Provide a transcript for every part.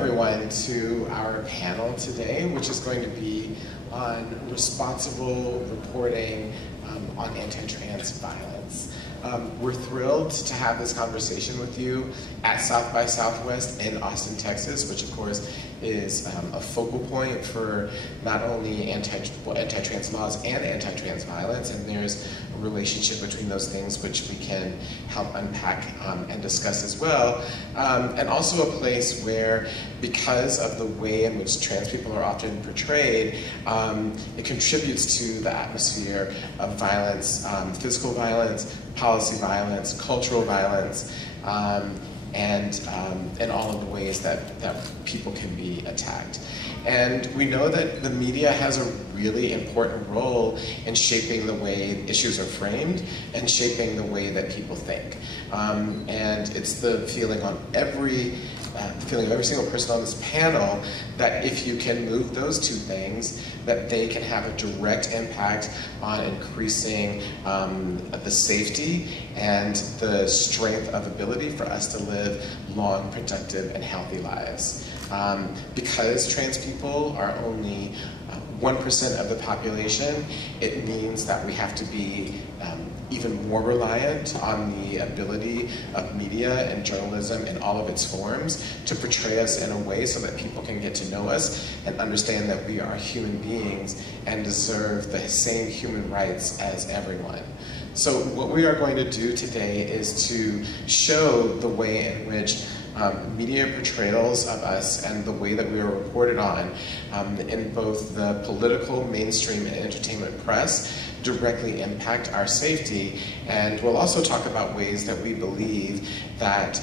everyone to our panel today, which is going to be on responsible reporting on anti-trans violence. We're thrilled to have this conversation with you at South by Southwest in Austin, Texas, which of course is a focal point for not only anti-trans laws and anti-trans violence, and there's a relationship between those things which we can help unpack and discuss as well. And also a place where, because of the way in which trans people are often portrayed, it contributes to the atmosphere of violence, physical violence, policy violence, cultural violence, and all of the ways that people can be attacked. And we know that the media has a really important role in shaping the way issues are framed and shaping the way that people think. And it's the feeling on every single person on this panel that if you can move those two things, that they can have a direct impact on increasing the safety and the strength of ability for us to live long, productive, and healthy lives. Because trans people are only 1% of the population, it means that we have to be even more reliant on the ability of media and journalism in all of its forms to portray us in a way so that people can get to know us and understand that we are human beings and deserve the same human rights as everyone. So what we are going to do today is to show the way in which media portrayals of us and the way that we are reported on in both the political, mainstream, and entertainment press directly impact our safety. And we'll also talk about ways that we believe that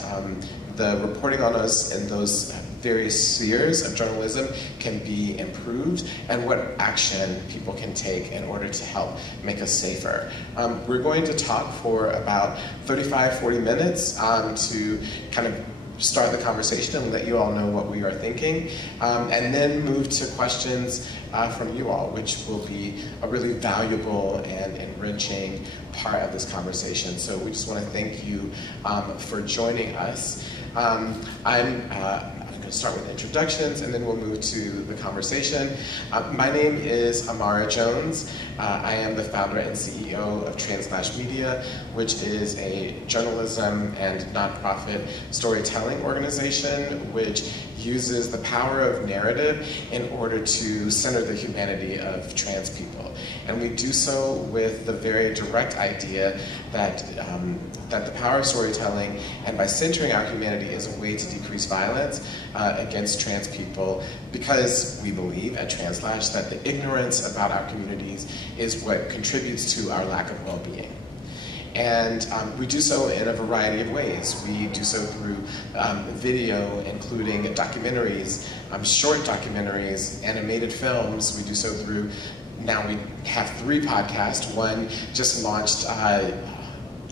the reporting on us in those various spheres of journalism can be improved and what action people can take in order to help make us safer. We're going to talk for about 35-40 minutes to kind of start the conversation and let you all know what we are thinking, and then move to questions from you all, which will be a really valuable and enriching part of this conversation. So we just want to thank you for joining us. I'm going to start with introductions and then we'll move to the conversation. My name is Imara Jones. I am the founder and CEO of TransLash Media, which is a journalism and nonprofit storytelling organization which uses the power of narrative in order to center the humanity of trans people. And we do so with the very direct idea that the power of storytelling and by centering our humanity is a way to decrease violence against trans people, because we believe at TransLash that the ignorance about our communities is what contributes to our lack of well-being. And we do so in a variety of ways. We do so through video, including documentaries, short documentaries, animated films. We do so through, now we have 3 podcasts. One just launched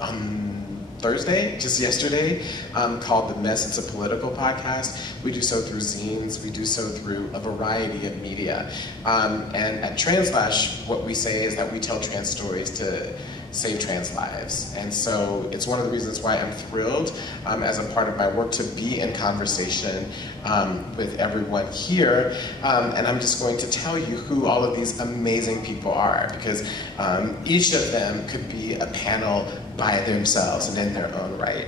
on Thursday, just yesterday, called The Mess. It's a political podcast. We do so through zines. We do so through a variety of media. And at TransLash, what we say is that we tell trans stories to save trans lives. And so it's one of the reasons why I'm thrilled as a part of my work to be in conversation with everyone here. And I'm just going to tell you who all of these amazing people are, because each of them could be a panel by themselves and in their own right.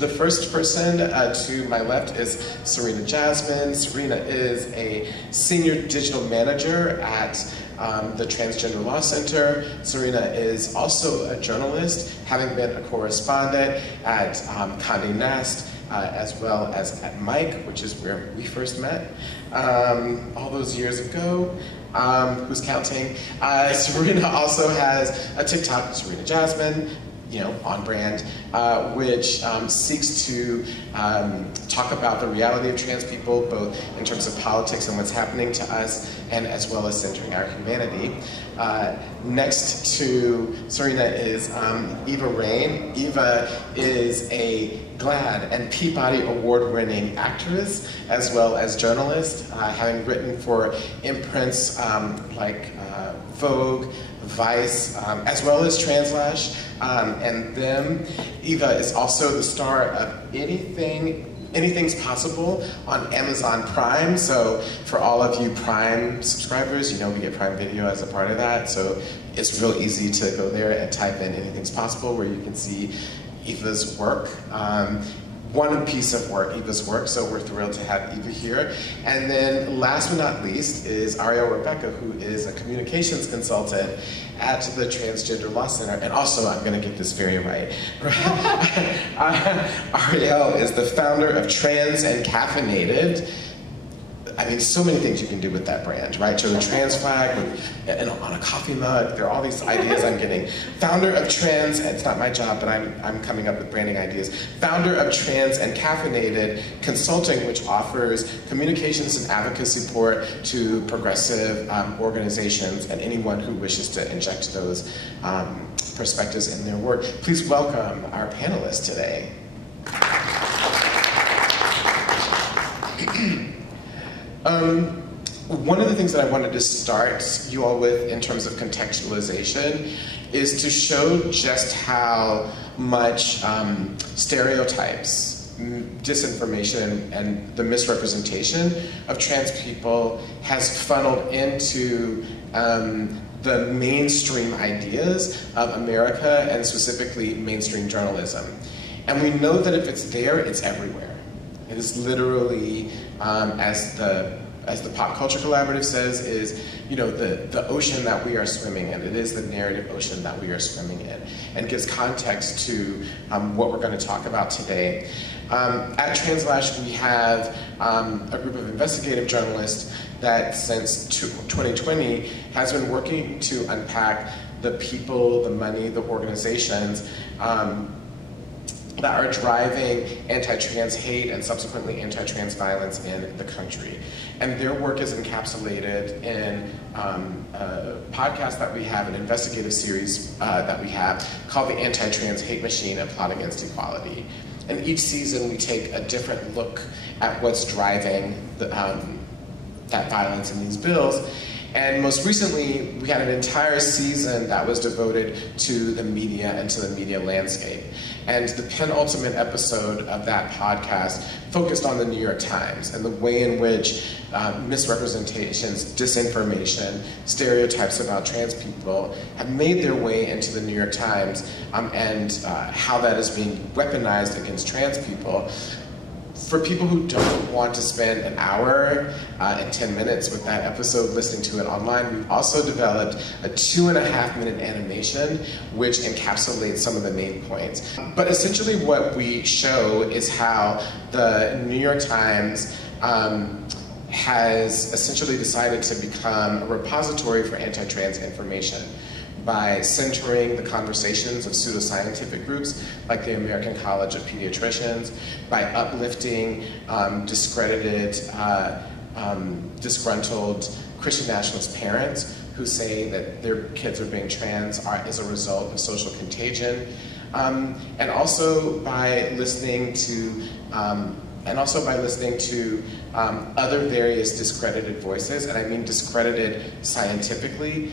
The first person to my left is Serena Jasmine. Serena is a senior digital manager at the Transgender Law Center. Serena is also a journalist, having been a correspondent at Condé Nast, as well as at Mike, which is where we first met all those years ago. Who's counting? Serena also has a TikTok, Serena Jasmine, on brand, which seeks to talk about the reality of trans people, both in terms of politics and what's happening to us, and as well as centering our humanity. Next to Serena is Eva Rain. Eva is a GLAAD and Peabody Award-winning actress, as well as journalist, having written for imprints like Vogue, Vice, as well as TransLash, and Them. Eva is also the star of Anything Anything's Possible on Amazon Prime. So for all of you Prime subscribers, you know we get Prime Video as a part of that. So it's real easy to go there and type in Anything's Possible, where you can see Eva's work. One piece of work, Eva's work, so we're thrilled to have Eva here. And then last but not least is Rebekah, who is a communications consultant at the Transgender Law Center. And also, I'm gonna get this very right. Arielle is the founder of Trans and Caffeinated. I mean, so many things you can do with that brand, right? So the trans flag and on a coffee mug, there are all these ideas I'm getting. Founder of Trans, it's not my job, but I'm coming up with branding ideas. Founder of Trans and Caffeinated Consulting, which offers communications and advocacy support to progressive organizations and anyone who wishes to inject those perspectives in their work. Please welcome our panelists today. One of the things that I wanted to start you all with in terms of contextualization is to show just how much stereotypes, disinformation, and the misrepresentation of trans people has funneled into the mainstream ideas of America, and specifically mainstream journalism. And we know that if it's there, it's everywhere. It is literally, as the Pop Culture Collaborative says, is the ocean that we are swimming in. It is the narrative ocean that we are swimming in, and gives context to what we're going to talk about today. At TransLash, we have a group of investigative journalists that since 2020 has been working to unpack the people, the money, the organizations that are driving anti-trans hate and subsequently anti-trans violence in the country. And their work is encapsulated in a podcast that we have, an investigative series that we have called the Anti-Trans Hate Machine: A Plot Against Equality. And each season we take a different look at what's driving that violence in these bills. And most recently, we had an entire season that was devoted to the media and to the media landscape. And the penultimate episode of that podcast focused on the New York Times and the way in which misrepresentations, disinformation, stereotypes about trans people have made their way into the New York Times, and how that is being weaponized against trans people. For people who don't want to spend an hour and 10 minutes with that episode listening to it online, we've also developed a 2.5-minute animation which encapsulates some of the main points. But essentially what we show is how the New York Times has essentially decided to become a repository for anti-trans information by centering the conversations of pseudoscientific groups like the American College of Pediatricians, by uplifting discredited, disgruntled Christian nationalist parents who say that their kids are being trans as a result of social contagion, and also by listening to other various discredited voices, and I mean discredited scientifically,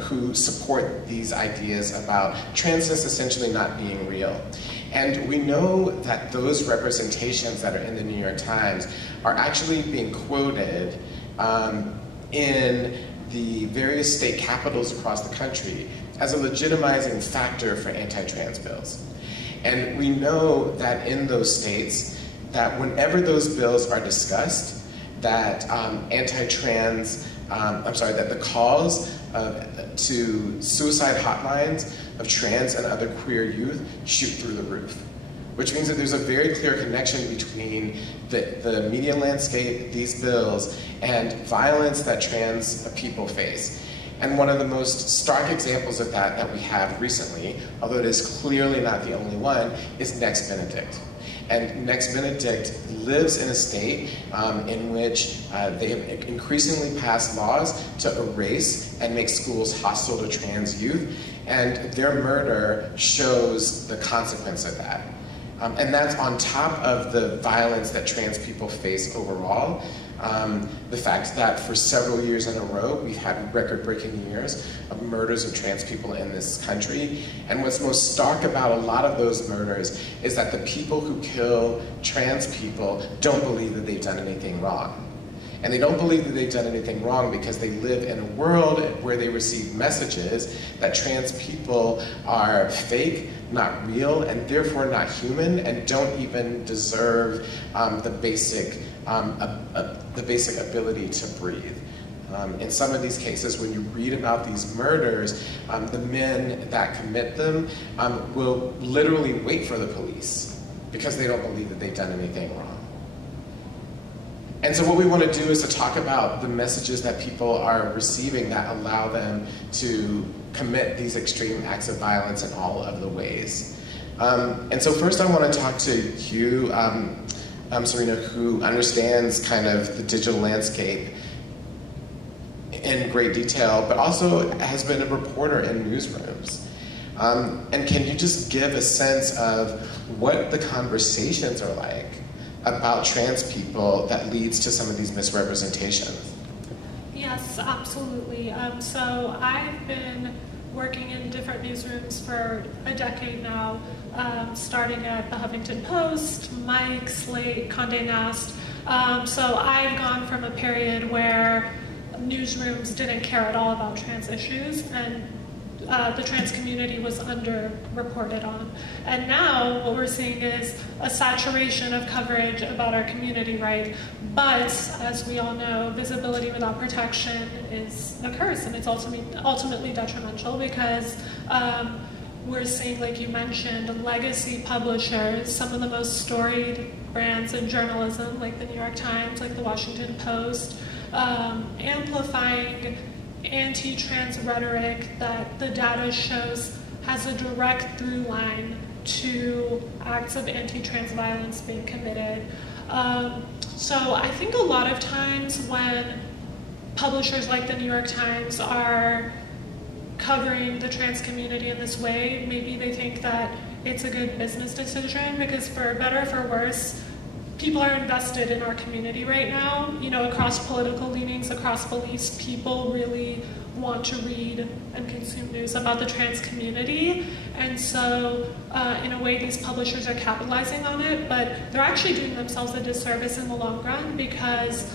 who support these ideas about transness essentially not being real. And we know that those representations that are in the New York Times are actually being quoted in the various state capitals across the country as a legitimizing factor for anti-trans bills. And we know that in those states, that whenever those bills are discussed, that that the calls to suicide hotlines of trans and other queer youth shoot through the roof. Which means that there's a very clear connection between the media landscape, these bills, and violence that trans people face. And one of the most stark examples of that we have recently, although it is clearly not the only one, is Next Benedict. And Next Benedict lives in a state in which they have increasingly passed laws to erase and make schools hostile to trans youth, and their murder shows the consequence of that. And that's on top of the violence that trans people face overall. The fact that for several years in a row, we've had record-breaking years of murders of trans people in this country. And what's most stark about a lot of those murders is that the people who kill trans people don't believe that they've done anything wrong. And they don't believe that they've done anything wrong because they live in a world where they receive messages that trans people are fake, not real, and therefore not human, and don't even deserve the basic ability to breathe. In some of these cases, when you read about these murders, the men that commit them will literally wait for the police because they don't believe that they've done anything wrong. And so what we want to do is to talk about the messages that people are receiving that allow them to commit these extreme acts of violence in all of the ways. And so first I want to talk to you, Serena, who understands kind of the digital landscape in great detail, but also has been a reporter in newsrooms. And can you just give a sense of what the conversations are like about trans people that leads to some of these misrepresentations? Yes, absolutely. So I've been working in different newsrooms for a decade now, starting at the Huffington Post, Mike, Slate, Condé Nast. So I've gone from a period where newsrooms didn't care at all about trans issues, and the trans community was underreported on. And now what we're seeing is a saturation of coverage about our community, right? But as we all know, visibility without protection is a curse, and it's ultimately detrimental because we're seeing, like you mentioned, legacy publishers, some of the most storied brands in journalism, like the New York Times, like the Washington Post, amplifying anti-trans rhetoric that the data shows has a direct through line to acts of anti-trans violence being committed. So I think a lot of times when publishers like the New York Times are covering the trans community in this way, maybe they think that it's a good business decision, because for better or for worse, people are invested in our community right now. You know, across political leanings, across beliefs, people really want to read and consume news about the trans community. And so, in a way, these publishers are capitalizing on it, but they're actually doing themselves a disservice in the long run, because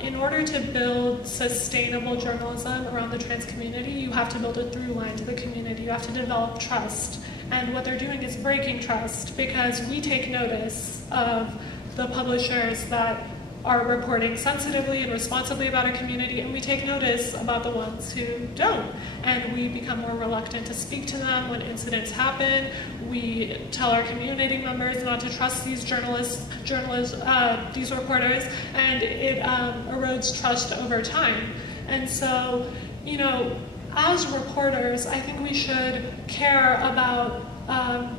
in order to build sustainable journalism around the trans community, you have to build a through line to the community. You have to develop trust. And what they're doing is breaking trust, because we take notice of the publishers that are reporting sensitively and responsibly about our community, and we take notice about the ones who don't. And we become more reluctant to speak to them when incidents happen. We tell our community members not to trust these these reporters, and it erodes trust over time. And so, you know, as reporters, I think we should care about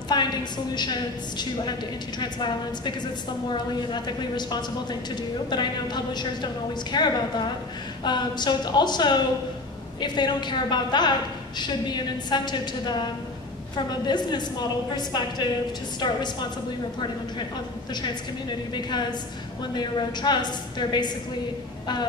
finding solutions to end anti-trans violence, because it's the morally and ethically responsible thing to do. But I know publishers don't always care about that. So it's also, if they don't care about that, should be an incentive to them from a business model perspective to start responsibly reporting on the trans community, because when they erode trust, they're basically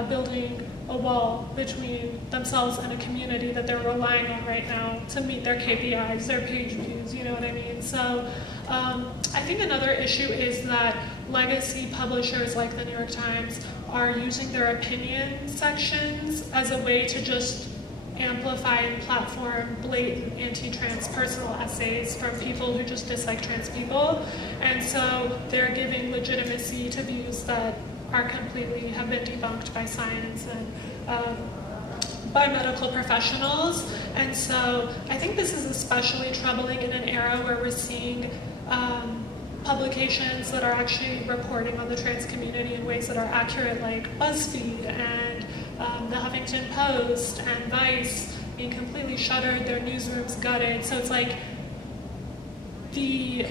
building a wall between themselves and a community that they're relying on right now to meet their KPIs, their page views, you know what I mean? So I think another issue is that legacy publishers like the New York Times are using their opinion sections as a way to just amplify and platform blatant anti-trans personal essays from people who just dislike trans people. And so they're giving legitimacy to views that are completely, have been debunked by science and by medical professionals. And so I think this is especially troubling in an era where we're seeing publications that are actually reporting on the trans community in ways that are accurate, like BuzzFeed and the Huffington Post and Vice being completely shuttered, their newsrooms gutted. So it's like the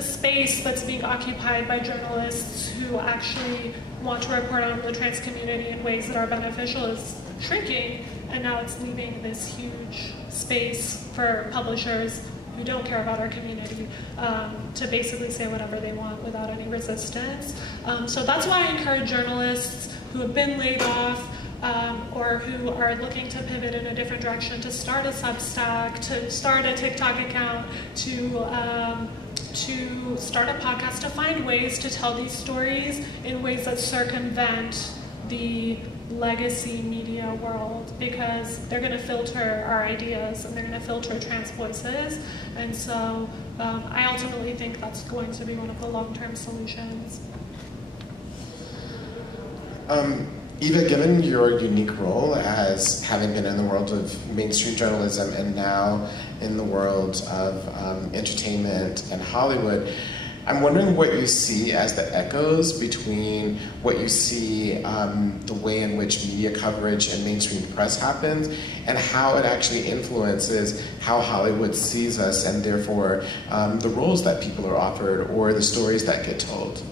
space that's being occupied by journalists who actually want to report on the trans community in ways that are beneficial is shrinking, and now it's leaving this huge space for publishers who don't care about our community to basically say whatever they want without any resistance. So that's why I encourage journalists who have been laid off or who are looking to pivot in a different direction to start a Substack, to start a TikTok account, to start a podcast, to find ways to tell these stories in ways that circumvent the legacy media world, because they're going to filter our ideas and they're going to filter trans voices. And so I ultimately think that's going to be one of the long-term solutions. Eva, given your unique role as having been in the world of mainstream journalism and now in the world of entertainment and Hollywood, I'm wondering what you see as the echoes between what you see, the way in which media coverage and mainstream press happens, and how it actually influences how Hollywood sees us, and therefore the roles that people are offered or the stories that get told.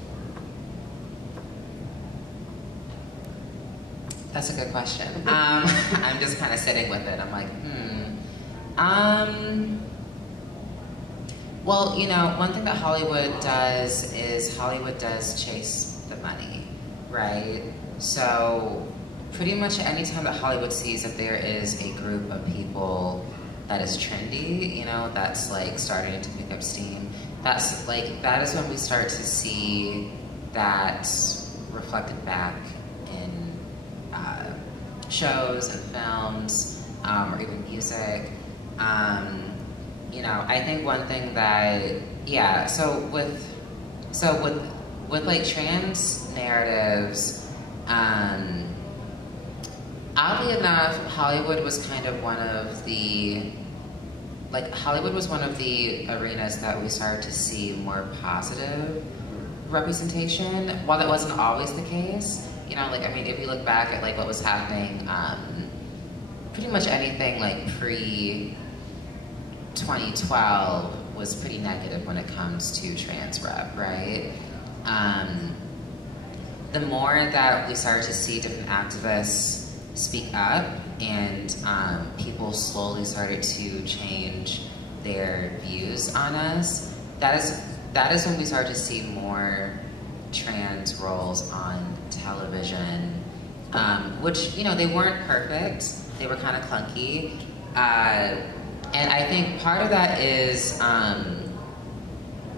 That's a good question. I'm just kind of sitting with it. I'm like, Well, you know, one thing that Hollywood does is Hollywood does chase the money, right? So pretty much anytime that Hollywood sees that there is a group of people that is trendy, you know, that's like starting to pick up steam, that's like, that is when we start to see that reflected back in shows and films, or even music. You know, I think one thing that, yeah, so with like trans narratives, oddly enough, Hollywood was kind of one of the, Hollywood was one of the arenas that we started to see more positive representation, while that wasn't always the case. You know, like, I mean, if you look back at like what was happening, pretty much anything like pre-2012 was pretty negative when it comes to trans rep, right? The more that we started to see different activists speak up and people slowly started to change their views on us, that is when we started to see more trans roles on television, which, you know, they weren't perfect, they were kind of clunky, and I think part of that is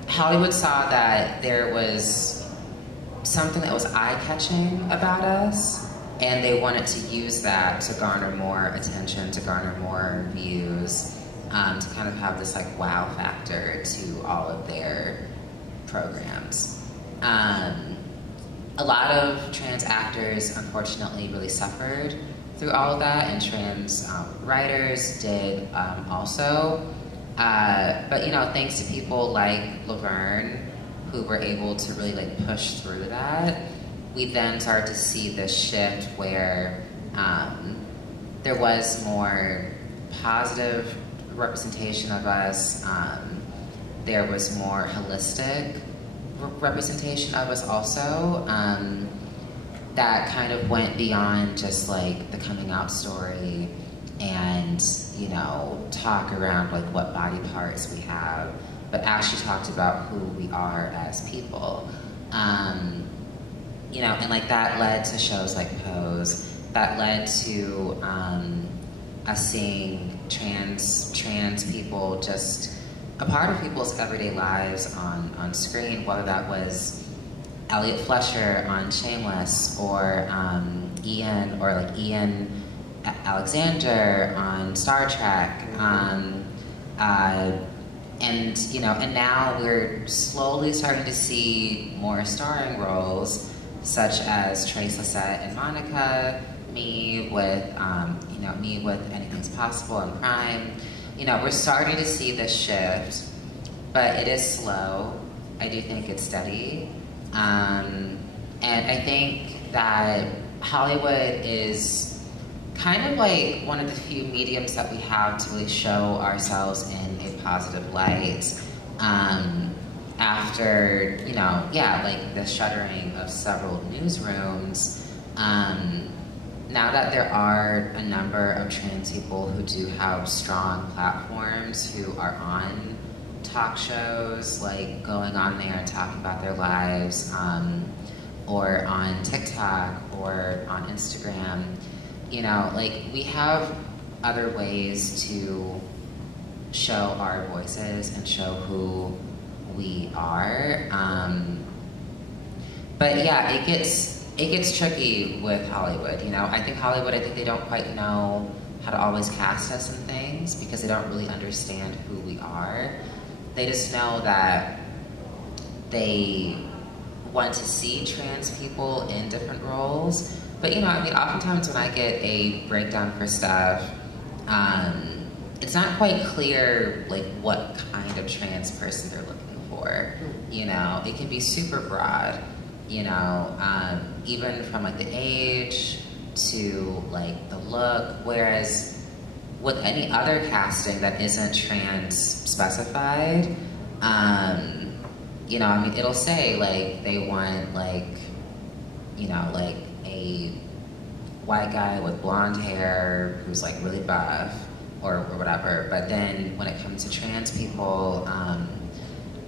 Hollywood saw that there was something that was eye-catching about us, and they wanted to use that to garner more attention, to garner more views, to kind of have this like wow factor to all of their programs. A lot of trans actors, unfortunately, really suffered through all of that, and trans writers did also. But, you know, thanks to people like Laverne, who were able to really like push through that, we then started to see this shift where there was more positive representation of us. There was more holistic representation of us also, that kind of went beyond just like the coming out story and, you know, talk around like what body parts we have, but actually talked about who we are as people. You know, and like that led to shows like Pose, that led to us seeing trans people just a part of people's everyday lives on screen, whether that was Elliot Fletcher on Shameless, or Ian Alexander on Star Trek, and you know, and now we're slowly starting to see more starring roles, such as Trace Lissette and Monica, me with Anything's Possible and Crime. You know, we're starting to see this shift, but it is slow. I do think it's steady. And I think that Hollywood is kind of like one of the few mediums that we have to really show ourselves in a positive light. After, you know, yeah, like the shuttering of several newsrooms, now that there are a number of trans people who do have strong platforms, who are on talk shows, like going on there and talking about their lives, or on TikTok or on Instagram, you know, like we have other ways to show our voices and show who we are. But yeah, it gets tricky with Hollywood, you know. I think Hollywood, I think they don't quite know how to always cast us in things because they don't really understand who we are. They just know that they want to see trans people in different roles. But you know, I mean, oftentimes when I get a breakdown for stuff, it's not quite clear like what kind of trans person they're looking for. You know, it can be super broad. You know, even from like the age to like the look. Whereas with any other casting that isn't trans specified, you know, I mean, it'll say like they want like, you know, like a white guy with blonde hair who's like really buff or whatever. But then when it comes to trans people,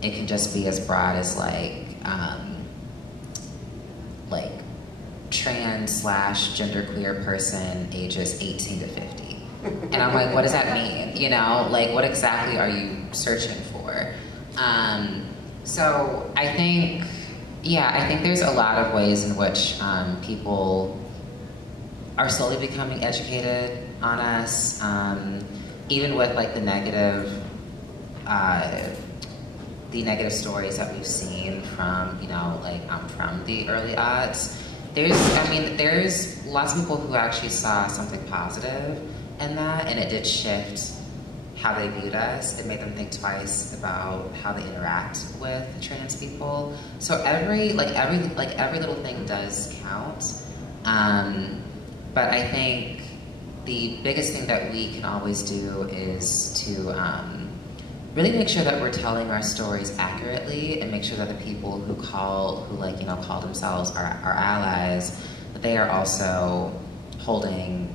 it can just be as broad as like trans/genderqueer person ages 18 to 50. And I'm like, what does that mean? You know, like what exactly are you searching for? So I think, yeah, I think there's a lot of ways in which people are slowly becoming educated on us, even with like the negative stories that we've seen from, you know, like from the early aughts. There's lots of people who actually saw something positive in that, and it did shift how they viewed us. It made them think twice about how they interact with trans people. So every little thing does count. But I think the biggest thing that we can always do is to really make sure that we're telling our stories accurately and make sure that the people who call themselves our allies, that they are also holding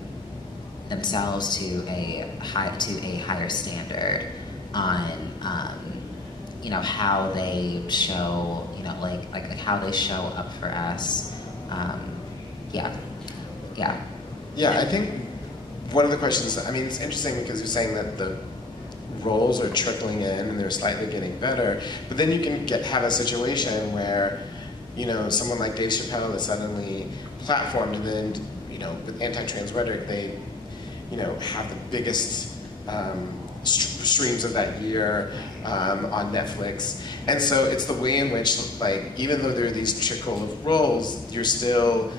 themselves to a higher standard on you know, how they show, you know, like how they show up for us. Yeah. I think one of the questions, I mean, it's interesting because you're saying that the roles are trickling in and they're slightly getting better, but then you can have a situation where, you know, someone like Dave Chappelle is suddenly platformed, and then, you know, with anti-trans rhetoric, they, you know, have the biggest streams of that year on Netflix. And so it's the way in which, like, even though there are these trickle of roles, you're still,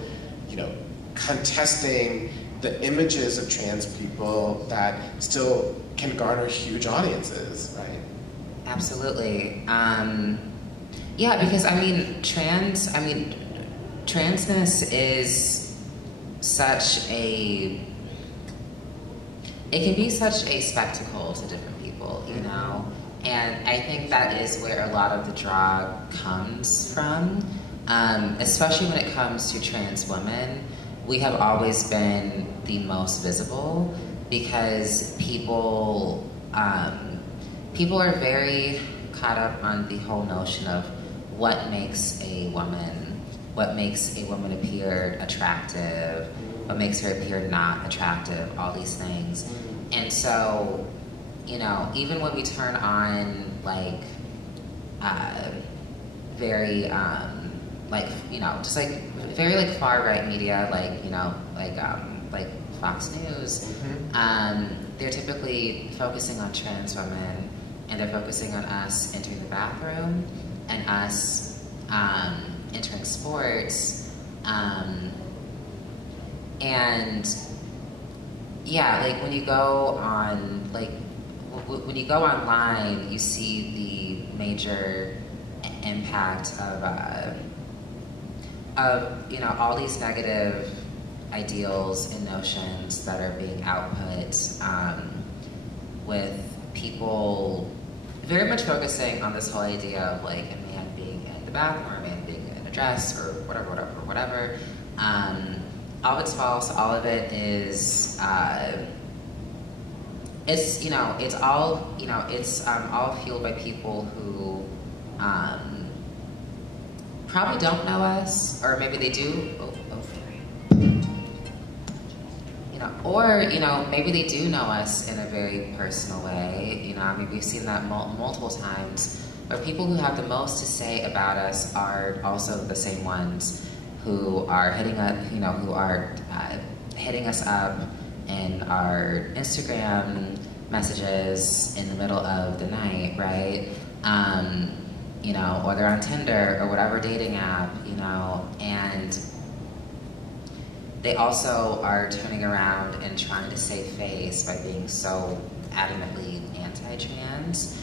you know, contesting the images of trans people that still can garner huge audiences, right? Absolutely. Yeah, because I mean, transness is such a, it can be such a spectacle to different people, you know? And I think that is where a lot of the draw comes from, especially when it comes to trans women. We have always been the most visible because people are very caught up on the whole notion of what makes a woman appear attractive, what makes her appear not attractive, all these things. And so, you know, even when we turn on like very like, you know, just like very like far right media, like, you know, like Fox News, they're typically focusing on trans women, and they're focusing on us entering the bathroom and us entering sports, and yeah, like when you go on, like when you go online, you see the major impact of you know, all these negative ideals and notions that are being output, with people very much focusing on this whole idea of like a man being in the bathroom or a man being in a dress or whatever. All of it's false. All of it is it's, you know, it's all, you know, it's all fueled by people who probably don't know us, or maybe they do. You know, or, you know, maybe they do know us in a very personal way. You know, I mean, we've seen that multiple times, where people who have the most to say about us are also the same ones who are hitting up, you know, who are hitting us up in our Instagram messages in the middle of the night, right? You know, or they're on Tinder or whatever dating app, you know, and they also are turning around and trying to save face by being so adamantly anti-trans.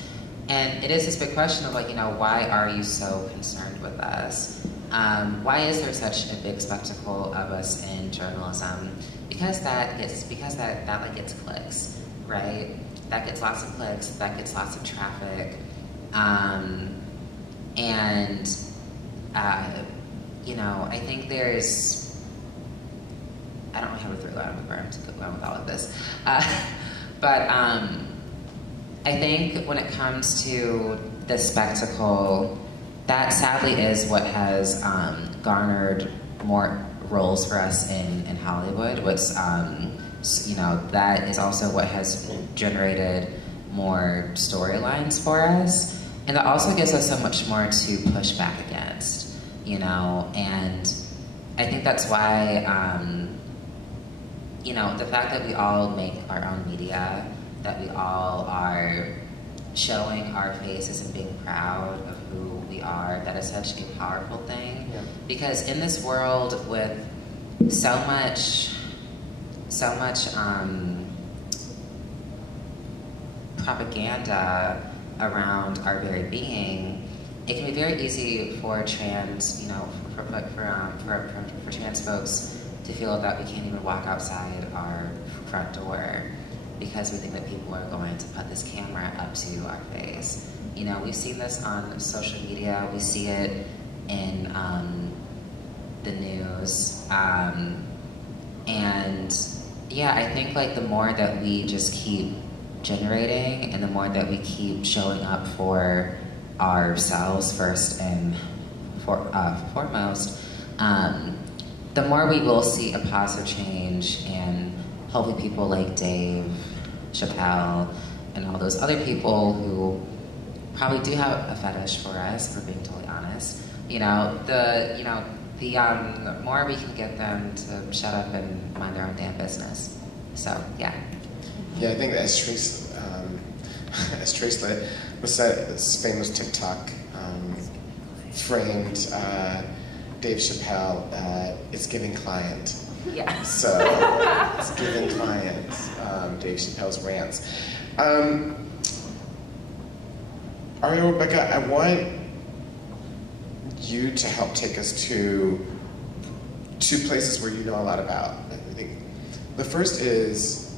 And it is this big question of, like, you know, why are you so concerned with us? Why is there such a big spectacle of us in journalism? Because that like gets clicks, right? That gets lots of clicks, that gets lots of traffic. You know, I think there's, I don't have a through line where I'm going with all of this. But I think when it comes to the spectacle, that sadly is what has garnered more roles for us in Hollywood. You know, that is also what has generated more storylines for us. And that also gives us so much more to push back against, you know, and I think that's why, you know, the fact that we all make our own media, that we all are showing our faces and being proud of who we are, that is such a powerful thing. Yeah. Because in this world with so much propaganda around our very being, it can be very easy for trans, you know, for trans folks to feel that we can't even walk outside our front door because we think that people are going to put this camera up to our face. You know, we've seen this on social media, we see it in the news, and yeah, I think like the more that we just keep generating and the more that we keep showing up for ourselves first and foremost, the more we will see a positive change, and hopefully people like Dave Chappelle and all those other people who probably do have a fetish for us, if we're being totally honest. You know, the more we can get them to shut up and mind their own damn business. So yeah. Yeah, I think as Trace was said, this famous TikTok framed Dave Chappelle, it's giving client. Yeah. So it's giving client, Dave Chappelle's rants. Arielle, Rebekah, I want you to help take us to two places where you know a lot about. I think the first is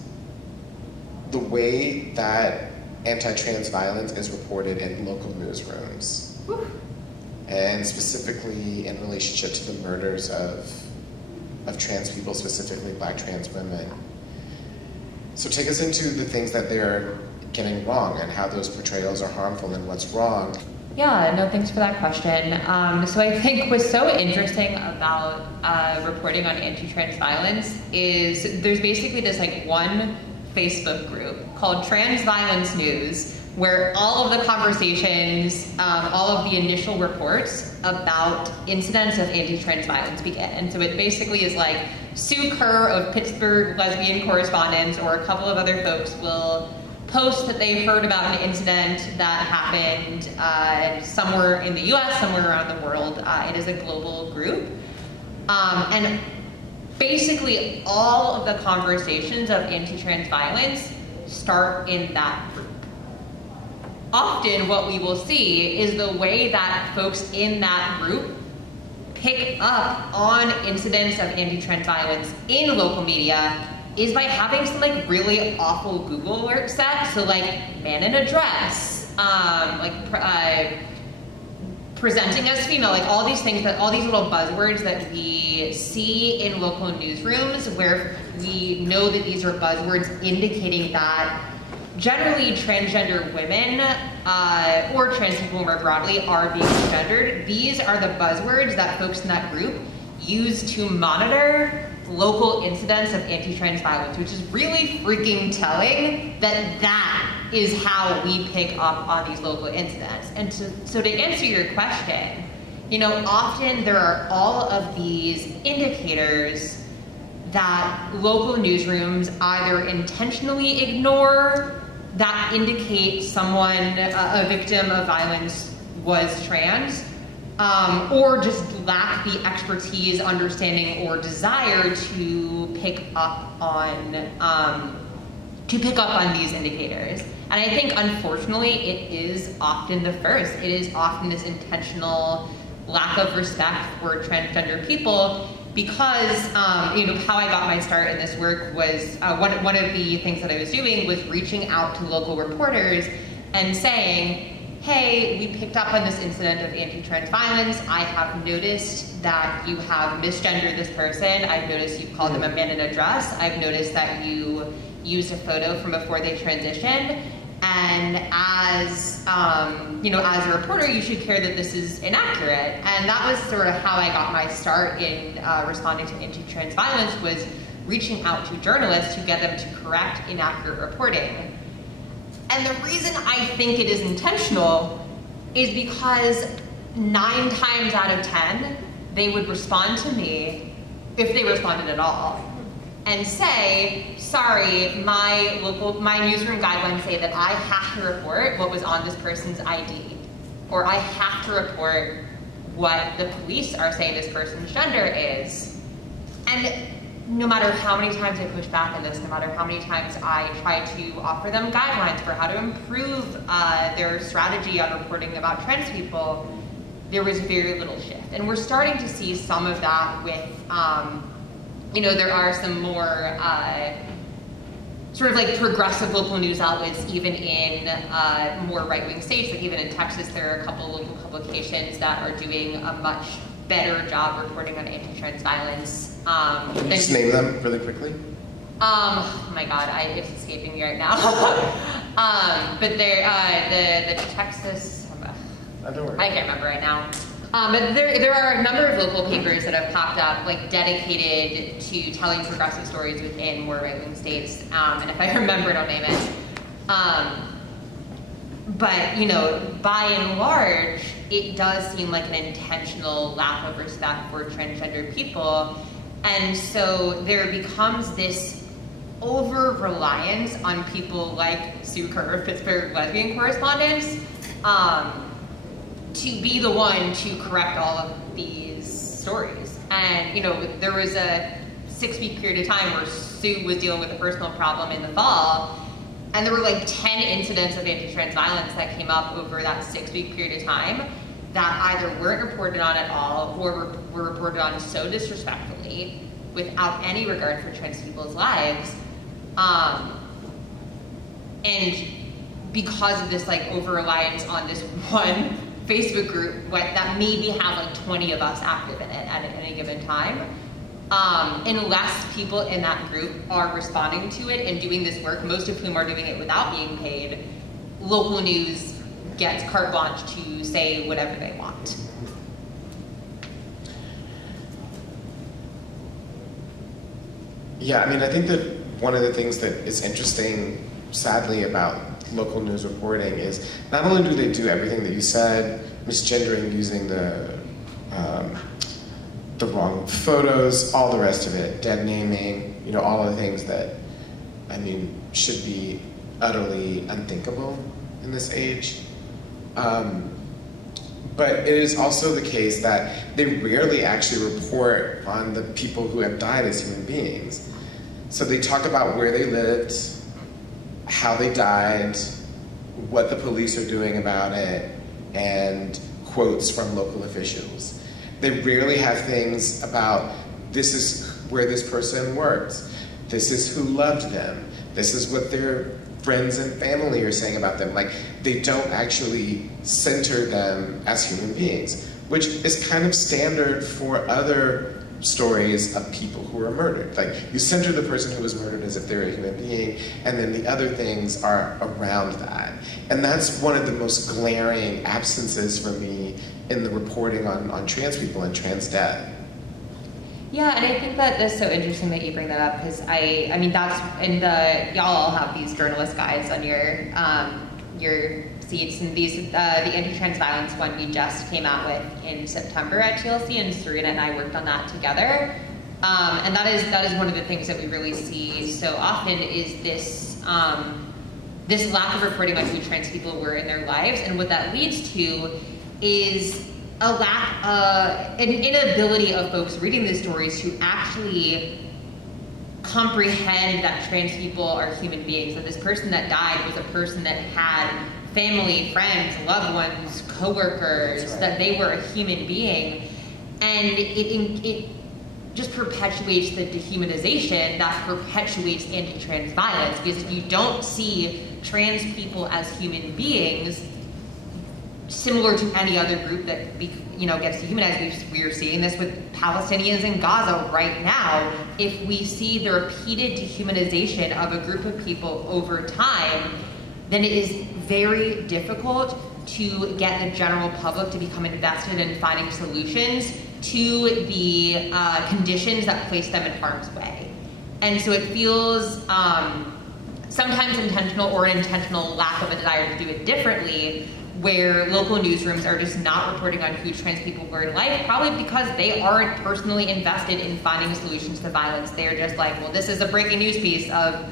the way that anti-trans violence is reported in local newsrooms. Woo. And specifically in relationship to the murders of trans people, specifically Black trans women. So take us into the things that they're getting wrong and how those portrayals are harmful and what's wrong. Yeah, no, thanks for that question. So I think what's so interesting about reporting on anti-trans violence is there's basically this like one Facebook group called Trans Violence News, where all of the conversations, all of the initial reports about incidents of anti-trans violence begin. And so it basically is like Sue Kerr of Pittsburgh Lesbian Correspondence or a couple of other folks will post that they heard about an incident that happened somewhere in the US, somewhere around the world. It is a global group. And basically all of the conversations of anti-trans violence start in that group. Often what we will see is the way that folks in that group pick up on incidents of anti-trans violence in local media is by having some like really awful Google alert set. So like man in a dress, presenting as female, like all these things, that all these little buzzwords that we see in local newsrooms where we know that these are buzzwords indicating that generally transgender women or trans people more broadly are being misgendered. These are the buzzwords that folks in that group use to monitor local incidents of anti-trans violence, which is really freaking telling that that is how we pick up on these local incidents. And so to answer your question, you know, often there are all of these indicators that local newsrooms either intentionally ignore that indicate someone, a victim of violence, was trans, or just lack the expertise, understanding, or desire to pick up on these indicators. And I think, unfortunately, it is often the first. It is often this intentional lack of respect for transgender people, because you know, how I got my start in this work was one of the things that I was doing was reaching out to local reporters and saying, hey, we picked up on this incident of anti-trans violence. I have noticed that you have misgendered this person. I've noticed you've called them a man in a dress. I've noticed that you used a photo from before they transitioned. And as you know, as a reporter, you should care that this is inaccurate. And that was sort of how I got my start in responding to anti-trans violence, was reaching out to journalists to get them to correct inaccurate reporting. And the reason I think it is intentional is because 9 times out of 10, they would respond to me, if they responded at all, and say, sorry, my newsroom guidelines say that I have to report what was on this person's ID, or I have to report what the police are saying this person's gender is. And no matter how many times I push back on this, no matter how many times I try to offer them guidelines for how to improve their strategy on reporting about trans people, there was very little shift. And we're starting to see some of that with, you know, there are some more sort of like progressive local news outlets, even in more right-wing states. Like even in Texas, there are a couple local publications that are doing a much better job reporting on anti-trans violence. Can you just name them really quickly? Oh my God, it's escaping me right now. But they're the Texas. Don't worry. I can't remember right now. But there are a number of local papers that have popped up, like dedicated to telling progressive stories within more right-wing states. And if I remember, I'll name it. But you know, by and large, it does seem like an intentional lack of respect for transgender people. And so there becomes this over-reliance on people like Sue Kerr, Pittsburgh lesbian correspondents, to be the one to correct all of these stories. And you know, there was a 6-week period of time where Sue was dealing with a personal problem in the fall, and there were like 10 incidents of anti-trans violence that came up over that 6-week period of time that either weren't reported on at all or were reported on so disrespectfully without any regard for trans people's lives. And because of this like over-reliance on this one Facebook group that maybe have like 20 of us active in it at any given time, unless people in that group are responding to it and doing this work, most of whom are doing it without being paid, local news gets carte blanche to say whatever they want. Yeah, I mean, I think that one of the things that is interesting, sadly, about local news reporting is not only do they do everything that you said, misgendering, using the wrong photos, all the rest of it, dead naming, you know, all of the things that, I mean, should be utterly unthinkable in this age. But it is also the case that they rarely actually report on the people who have died as human beings. So they talk about where they lived, how they died, what the police are doing about it, and quotes from local officials. They rarely have things about, this is where this person worked, this is who loved them, this is what their friends and family are saying about them. Like, they don't actually center them as human beings, which is kind of standard for other stories of people who were murdered. Like, you center the person who was murdered as if they were a human being, and then the other things are around that. And that's one of the most glaring absences for me in the reporting on trans people and trans death. Yeah, and I think that that's so interesting that you bring that up, because I mean, that's in y'all all have these journalist guides on your seats, and these the anti-trans violence one we just came out with in September at TLC, and Serena and I worked on that together. And that is one of the things that we really see so often is this this lack of reporting on who trans people were in their lives, and what that leads to is a lack, an inability of folks reading these stories to actually comprehend that trans people are human beings, that this person that died was a person that had family, friends, loved ones, coworkers, right, that they were a human being. And it just perpetuates the dehumanization that perpetuates anti-trans violence, because if you don't see trans people as human beings, similar to any other group that gets dehumanized, we are seeing this with Palestinians in Gaza right now. If we see the repeated dehumanization of a group of people over time, then it is very difficult to get the general public to become invested in finding solutions to the conditions that place them in harm's way. And so it feels sometimes intentional or an intentional lack of a desire to do it differently, where local newsrooms are just not reporting on who trans people were in life, probably because they aren't personally invested in finding solutions to violence. They're just like, well, this is a breaking news piece of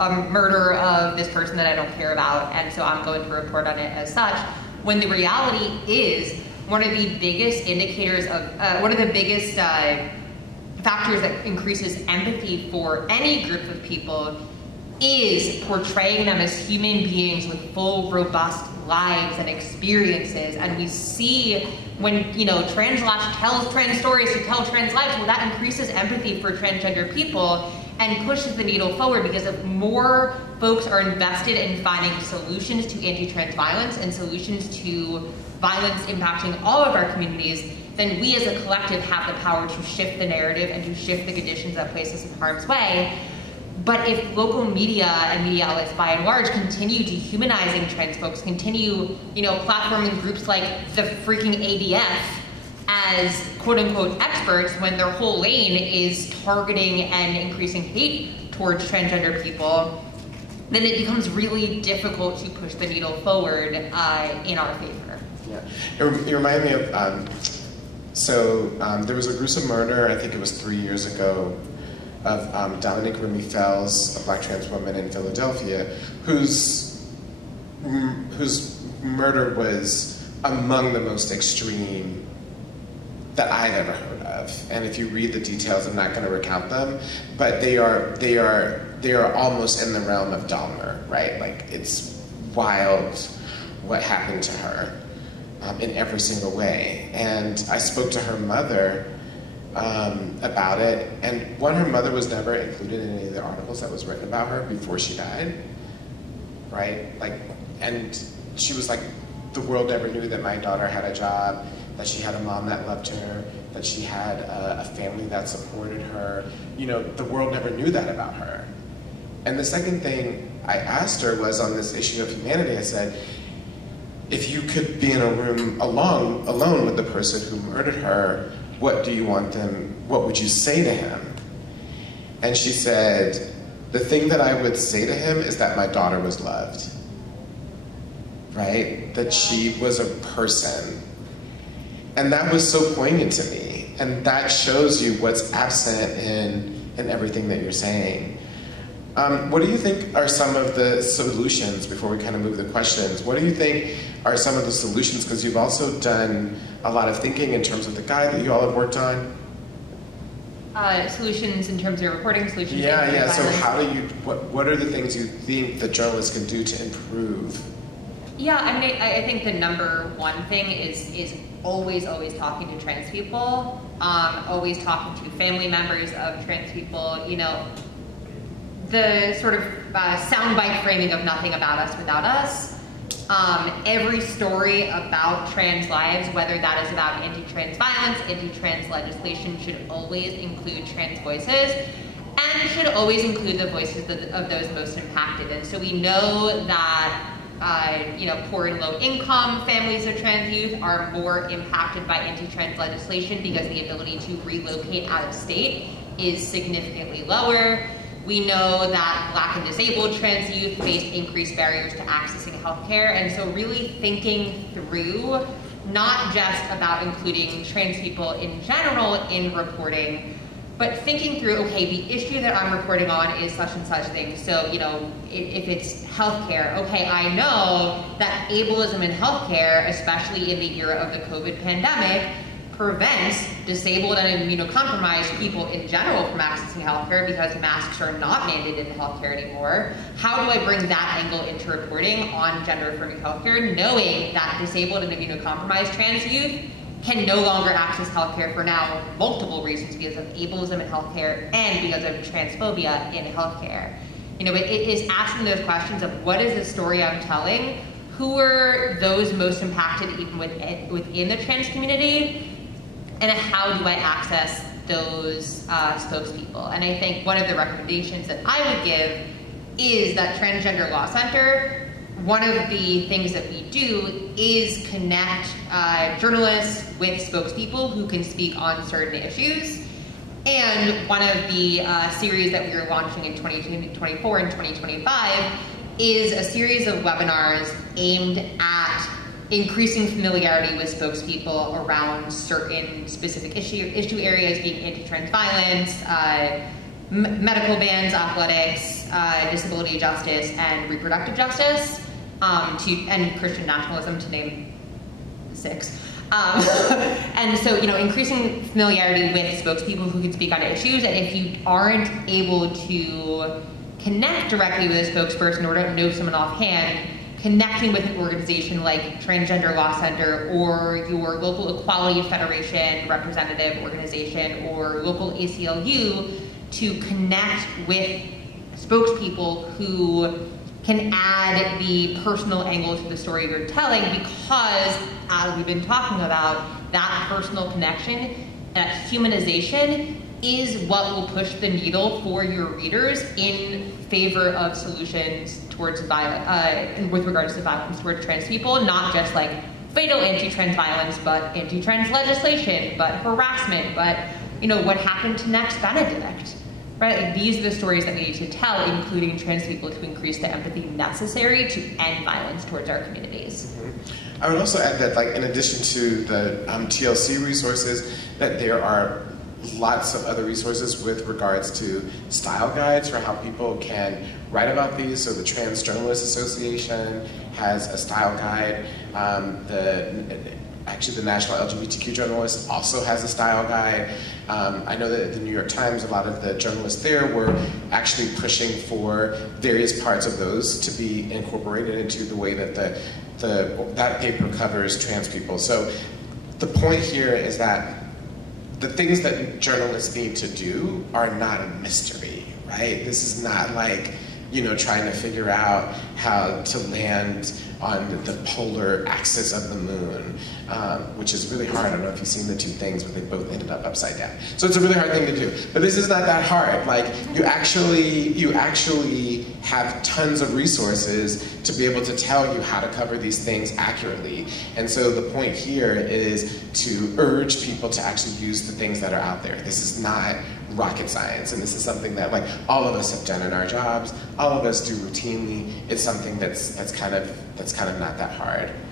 a murder of this person that I don't care about, and so I'm going to report on it as such. When the reality is, one of the biggest indicators of, one of the biggest factors that increases empathy for any group of people is portraying them as human beings with full, robust lives and experiences. And we see when, TransLash tells trans stories to tell trans lives, well, that increases empathy for transgender people and pushes the needle forward, because if more folks are invested in finding solutions to anti-trans violence and solutions to violence impacting all of our communities, then we as a collective have the power to shift the narrative and to shift the conditions that place us in harm's way. But if local media and media outlets by and large continue dehumanizing trans folks, continue, platforming groups like the freaking ADF as quote-unquote experts, when their whole lane is targeting and increasing hate towards transgender people, then it becomes really difficult to push the needle forward in our favor. Yeah, it reminded me of, there was a gruesome murder, I think it was 3 years ago, of Dominique Remy Fells, a black trans woman in Philadelphia, whose murder was among the most extreme that I've ever heard of. And if you read the details, I'm not going to recount them, but they are almost in the realm of Dahmer, right? Like, it's wild what happened to her in every single way. And I spoke to her mother about it, and her mother was never included in any of the articles that was written about her before she died, right? And she was like, the world never knew that my daughter had a job, that she had a mom that loved her, that she had a family that supported her. The world never knew that about her. And the second thing I asked her was, on this issue of humanity, I said, if you could be in a room alone with the person who murdered her, what would you say to him? And she said, the thing that I would say to him is that my daughter was loved, right? That she was a person. And that was so poignant to me. And that shows you what's absent in everything that you're saying. What do you think are some of the solutions, before we kind of move the questions, what do you think are some of the solutions? Because you've also done a lot of thinking in terms of the guide that you all have worked on. Solutions in terms of reporting, solutions. Yeah. So how do you, what are the things you think that journalists can do to improve? Yeah, I mean, I think the number one thing is always talking to trans people, always talking to family members of trans people, the sort of soundbite framing of nothing about us without us Every story about trans lives, whether that is about anti-trans violence, anti-trans legislation, should always include trans voices, and should always include the voices of those most impacted. And so we know that poor and low income families of trans youth are more impacted by anti-trans legislation because the ability to relocate out of state is significantly lower. We know that Black and disabled trans youth face increased barriers to accessing healthcare, and so really thinking through not just about including trans people in general in reporting, but thinking through, okay, the issue that I'm reporting on is such and such thing. So, if it's healthcare, okay, I know that ableism in healthcare, especially in the era of the COVID pandemic, prevents disabled and immunocompromised people in general from accessing healthcare because masks are not mandated in healthcare anymore. How do I bring that angle into reporting on gender-affirming healthcare, knowing that disabled and immunocompromised trans youth can no longer access healthcare for now multiple reasons, because of ableism in healthcare and because of transphobia in healthcare. It is asking those questions of what is the story I'm telling, who are those most impacted even within the trans community, and how do I access those spokespeople. And I think one of the recommendations that I would give is that Transgender Law Center, one of the things that we do is connect journalists with spokespeople who can speak on certain issues. And one of the series that we are launching in 2024 and 2025 is a series of webinars aimed at increasing familiarity with spokespeople around certain specific issue areas, being anti-trans violence, medical bans, athletics, disability justice, and reproductive justice, and Christian nationalism, to name 6. And so, increasing familiarity with spokespeople who can speak on issues, and if you aren't able to connect directly with a spokesperson or don't know someone offhand, connecting with an organization like Transgender Law Center or your local Equality Federation representative organization or local ACLU to connect with spokespeople who can add the personal angle to the story you're telling, because, as we've been talking about, that personal connection, that humanization, is what will push the needle for your readers in favor of solutions towards violence, with regards to violence towards trans people, not just like fatal anti-trans violence, but anti-trans legislation, but harassment, but what happened to Next Benedict, right? Like, these are the stories that we need to tell, including trans people, to increase the empathy necessary to end violence towards our communities. Mm-hmm. I would also add that, in addition to the TLC resources, that there are lots of other resources with regards to style guides for how people can write about these. So the Trans Journalists Association has a style guide. Actually, the National LGBTQ Journalist also has a style guide. I know that at the New York Times, a lot of the journalists there were actually pushing for various parts of those to be incorporated into the way that that paper covers trans people. So the point here is that the things that journalists need to do are not a mystery, right? This is not like, trying to figure out how to land on the polar axis of the moon, which is really hard. I don't know if you've seen the two things, but they both ended up upside down. So it's a really hard thing to do. But this is not that hard. You actually have tons of resources to be able to tell you how to cover these things accurately. And so the point here is to urge people to actually use the things that are out there. This is not rocket science, and this is something that all of us have done in our jobs, all of us do routinely. It's something that's kind of not that hard.